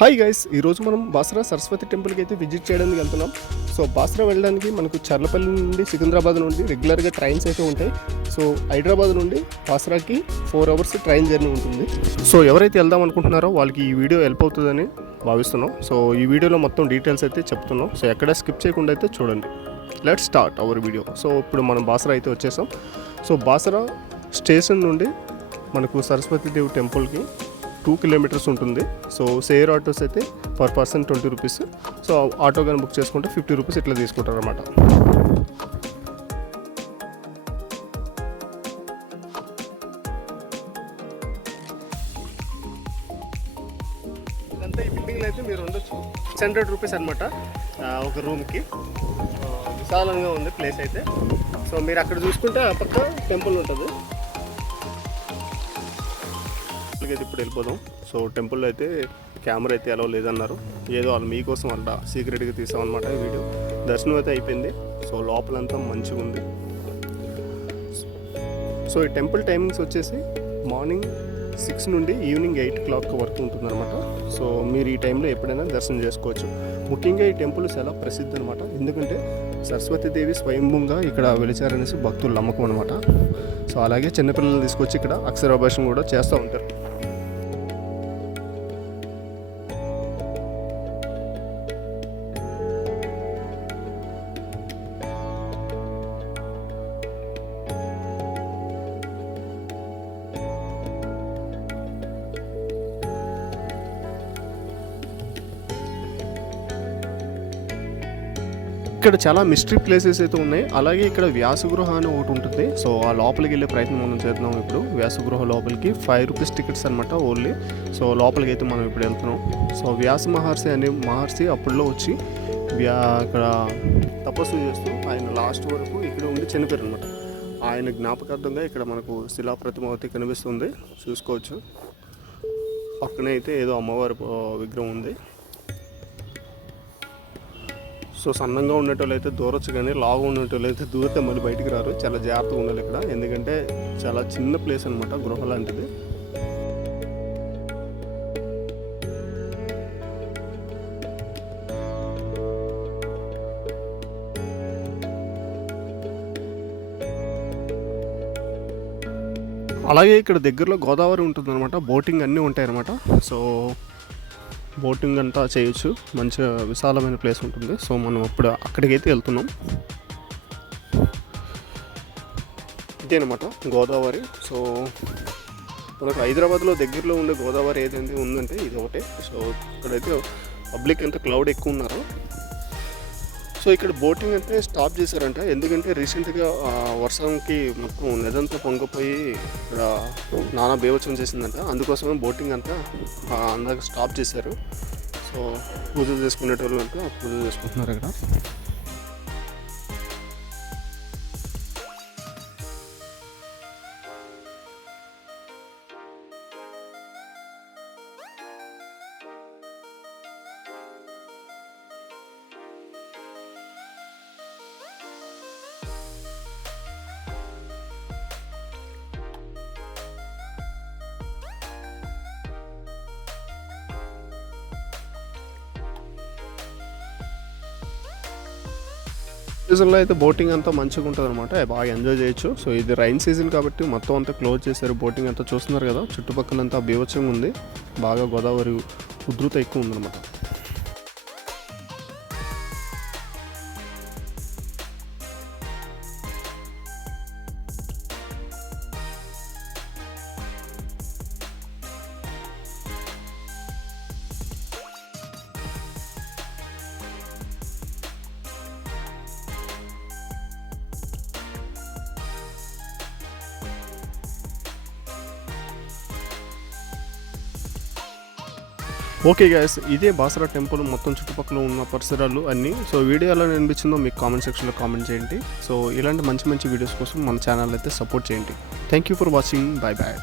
Hi guys, ఈరోజు మనం బాసరా సరస్వతి టెంపుల్కి అయితే విజిట్ చేయడానికి వెళ్తున్నాం. సో బాసరా వెళ్ళడానికి మనకు చర్లపల్లి నుండి సికింద్రాబాద్ నుండి రెగ్యులర్గా ట్రైన్స్ అయితే ఉంటాయి. సో హైదరాబాద్ నుండి బాసరాకి 4 అవర్స్ ట్రైన్ జర్నీ ఉంటుంది. సో ఎవరైతే వెళ్దాం అనుకుంటున్నారో వాళ్ళకి ఈ వీడియో హెల్ప్ అవుతుందని భావిస్తున్నాం. సో ఈ వీడియోలో మొత్తం డీటెయిల్స్ అయితే చెప్తున్నాం. సో ఎక్కడ స్కిప్ చేయకుండా అయితే చూడండి. Let's start our video. So ఇప్పుడు మనం బాసరా అయితే వచ్చేసాం. సో బాసరా స్టేషన్ నుండి మనకు సరస్వతి దేవి టెంపుల్కి 2 కిలోమీటర్స్ ఉంటుంది. సో షేర్ ఆటోస్ అయితే per person 20 rupees. So auto కానీ బుక్ చేసుకుంటే 50 రూపీస్ ఇట్లా తీసుకుంటారు అన్నమాట. ఇదంతా ఈ బిల్డింగ్లో అయితే మీరు ఉండొచ్చు. 600 రూపీస్ అనమాట ఒక రూమ్కి. విశాలంగా ఉంది ప్లేస్ అయితే. సో మీరు అక్కడ చూసుకుంటే ఆ పక్క టెంపుల్ ఉంటుంది. అయితే ఇప్పుడు వెళ్ళిపోదాం. సో టెంపుల్లో అయితే కెమెరా అయితే ఎలా లేదన్నారు. ఏదో వాళ్ళు మీకోసం అలా సీక్రెట్గా తీసామన్నమాట ఈ వీడియో. దర్శనం అయితే అయిపోయింది. సో లోపలంతా మంచిగా ఉంది. సో ఈ టెంపుల్ టైమింగ్స్ వచ్చేసి మార్నింగ్ 6 నుండి ఈవినింగ్ 8 o'clock వరకు ఉంటుందన్నమాట. సో మీరు ఈ టైంలో ఎప్పుడైనా దర్శనం చేసుకోవచ్చు. ముఖ్యంగా ఈ టెంపుల్ చాలా ప్రసిద్ధి అనమాట. ఎందుకంటే సరస్వతీదేవి స్వయంభూగా ఇక్కడ వెలిచారనేసి భక్తుల నమ్మకం అనమాట. సో అలాగే చిన్నపిల్లలు తీసుకొచ్చి ఇక్కడ అక్షరాభ్యాసం కూడా చేస్తూ ఉంటారు. ఇక్కడ చాలా మిస్టరీ ప్లేసెస్ అయితే ఉన్నాయి. అలాగే ఇక్కడ వ్యాసగృహ అని ఒకటి ఉంటుంది. సో ఆ లోపలికి వెళ్ళే ప్రయత్నం మనం చేద్దాం. ఇప్పుడు వ్యాసగృహ లోపలికి 5 రూపీస్ టికెట్స్ అనమాట ఓన్లీ. సో లోపలికి అయితే మనం ఇప్పుడు వెళ్తున్నాం. సో వ్యాస మహర్షి అనే మహర్షి అప్పుడులో వచ్చి ఇక్కడ తపస్సు చేస్తూ ఆయన లాస్ట్ వరకు ఇక్కడ ఉండి చనిపోయారు అనమాట. ఆయన జ్ఞాపకార్థంగా ఇక్కడ మనకు శిలా ప్రతిమ అయితే కనిపిస్తుంది, చూసుకోవచ్చు. పక్కనే అయితే ఏదో అమ్మవారి విగ్రహం ఉంది. సో సన్నంగా ఉండేటోళ్ళు అయితే దూరచ్చు, కానీ లాగా ఉండేటోళ్ళు అయితే దూరితే మళ్ళీ బయటికి రారు. చాలా జాగ్రత్తగా ఉండాలి ఇక్కడ, ఎందుకంటే చాలా చిన్న ప్లేస్ అనమాట, గృహ లాంటిది. అలాగే ఇక్కడ దగ్గరలో గోదావరి ఉంటుందన్నమాట. బోటింగ్ అన్నీ ఉంటాయన్నమాట. సో బోటింగ్ అంతా చేయొచ్చు. మంచిగా విశాలమైన ప్లేస్ ఉంటుంది. సో మనం ఇప్పుడు అక్కడికైతే వెళ్తున్నాం. ఇదేనమాట గోదావరి. సో మనకు హైదరాబాద్లో దగ్గరలో ఉండే గోదావరి ఏదైతే ఉందంటే ఇది ఒకటే. సో ఇక్కడైతే పబ్లిక్ ఎంత క్లౌడ్ ఎక్కువ ఉన్నారో. సో ఇక్కడ బోటింగ్ అంటే స్టాప్ చేశారంట. ఎందుకంటే రీసెంట్గా వర్షంకి మొత్తం నదంతా పొంగిపోయి ఇక్కడ నానా బీభత్సం చేసిందంట. అందుకోసమే బోటింగ్ అంతా అందాక స్టాప్ చేశారు. సో పూజలు చేసుకునేటోళ్ళు అంతా పూజలు చేసుకుంటున్నారు ఇక్కడ. సీజన్లో అయితే బోటింగ్ అంతా మంచిగా ఉంటుంది అనమాట, బాగా ఎంజాయ్ చేయొచ్చు. సో ఇది రైన్ సీజన్ కాబట్టి మొత్తం అంతా క్లోజ్ చేశారు. బోటింగ్ అంతా చూస్తున్నారు కదా, చుట్టుపక్కలంతా బీభత్సంగా ఉంది. బాగా గోదావరి ఉధృత ఎక్కువ ఉందన్నమాట. ఓకే గైస్, ఇదే బాసరా టెంపుల్ మొత్తం చుట్టుపక్కల ఉన్న పరిసరాలు అన్నీ. సో వీడియో ఎలా అనిపించిందో మీకు కామెంట్ సెక్షన్లో కామెంట్ చేయండి. సో ఇలాంటి మంచి మంచి వీడియోస్ కోసం మన ఛానల్ అయితే సపోర్ట్ చేయండి. Thank you for watching. Bye bye.